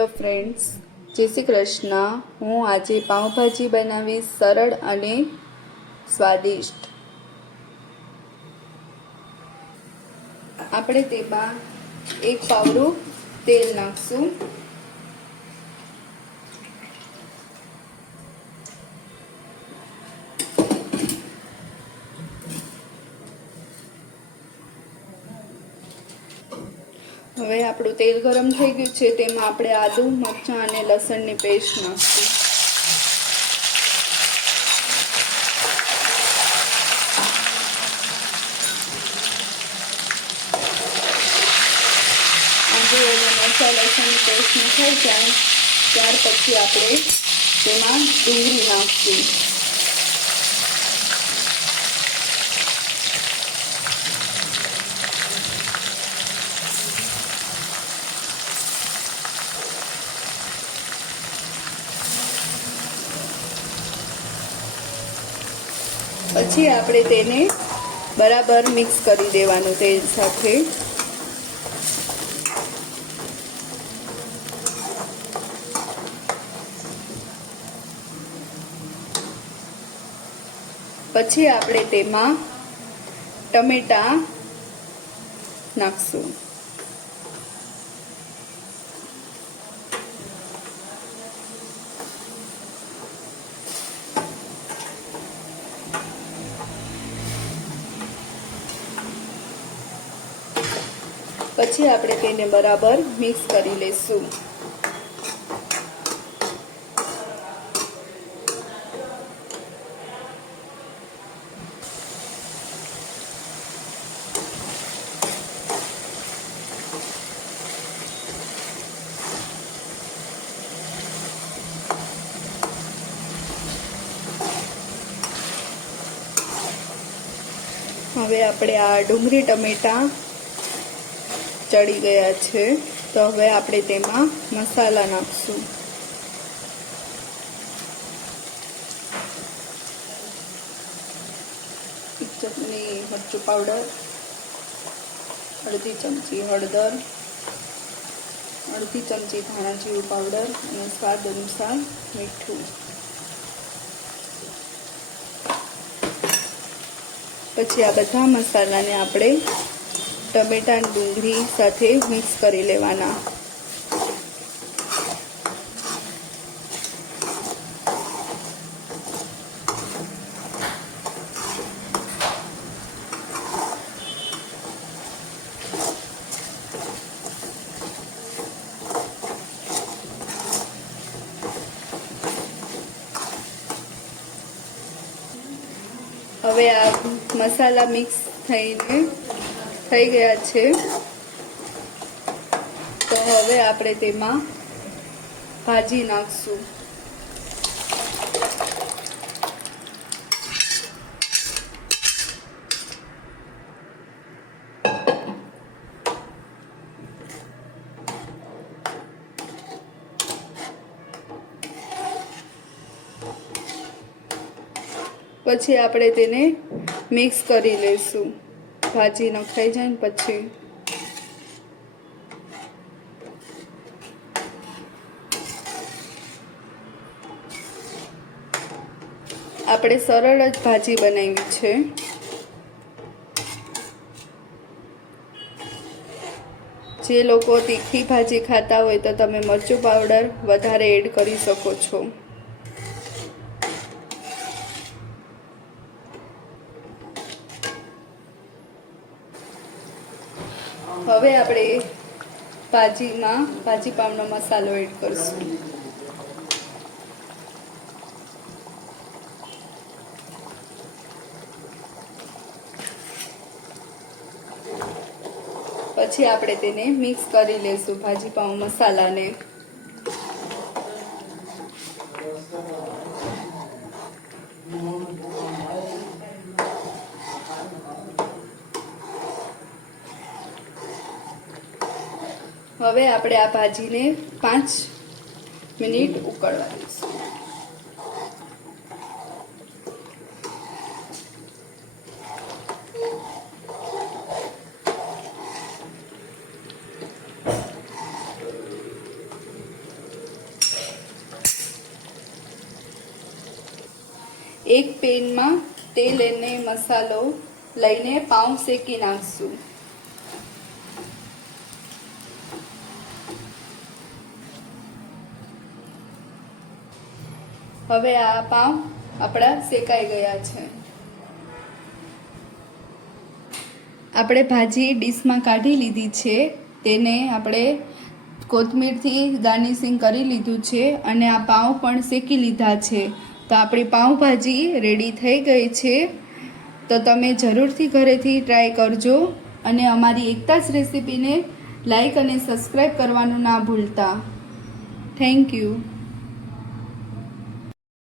Hello friends, જય શ્રી કૃષ્ણ. હું આજે પાઉંભાજી બનાવીશ, સરળ અને સ્વાદિષ્ટ. આપણે તેમાં એક પાવડું તેલ નાખશું. હવે આપણું તેલ ગરમ થઈ ગયું છે. તેમાં આપણે આદુ, મરચાં અને લસણની પેસ્ટ નાખશું. આદુ અને મરચાં લસણની પેસ્ટ નખાઈ જાય ત્યાર પછી આપણે તેમાં ડુંગળી નાખશું. પછી આપણે તેને બરાબર મિક્સ કરી દેવાનું તેલ સાથે. પછી આપણે તેમાં ટમેટા નાખશું. પછી આપણે તેને બરાબર મિક્સ કરી લઈશું. હવે આપણે આ ડુંગળી ટમેટા ચડી ગયા છે, તો હવે આપણે તેમાં મસાલા નાખશું. ચટણી, મરચું પાવડર, અડધી ચમચી હળદર, અડધી ચમચી ધાણા જીરું પાવડર અને સ્વાદ અનુસાર મીઠું. પછી આ બધા મસાલાને આપણે ટમેટા અને ડુંગળી સાથે મિક્સ કરી લેવાના. હવે આ મસાલા મિક્સ થઈ ગયા છે, તો હવે આપણે તેમાં ભાજી નાખશું. પછી આપણે તેને મિક્સ કરી લઈશું. ભાજી નખાઈ જાય ને પછી આપણે સરળ જ ભાજી બનાવી છે. જે લોકો તીખી ભાજી ખાતા હોય તો તમે મરચું પાવડર વધારે એડ કરી શકો છો. હવે આપણે ભાજી પાવનો મસાલો એડ કરીશું. પછી આપણે તેને મિક્સ કરી લઈશું ભાજી પાવ મસાલાને. હવે આપણે આ ભાજીને 5 મિનિટ ઉકળવા દઈશું. એક પેનમાં તેલ અને મસાલો લઈને પાઉં શેકી નાખશું. હવે આ પાઉં આપણા શેકાઈ ગયા છે. આપણે ભાજી ડીશમાં કાઢી લીધી છે. તેને આપણે કોથમીરથી ગાર્નિશિંગ કરી લીધું છે અને આ પાઉં પણ શેકી લીધા છે. તો આપણી પાઉંભાજી રેડી થઈ ગઈ છે. તો તમે જરૂરથી ઘરેથી ટ્રાય કરજો અને અમારી એકતાજ રેસીપીને લાઈક અને સબસ્ક્રાઈબ કરવાનું ના ભૂલતા. Thank you.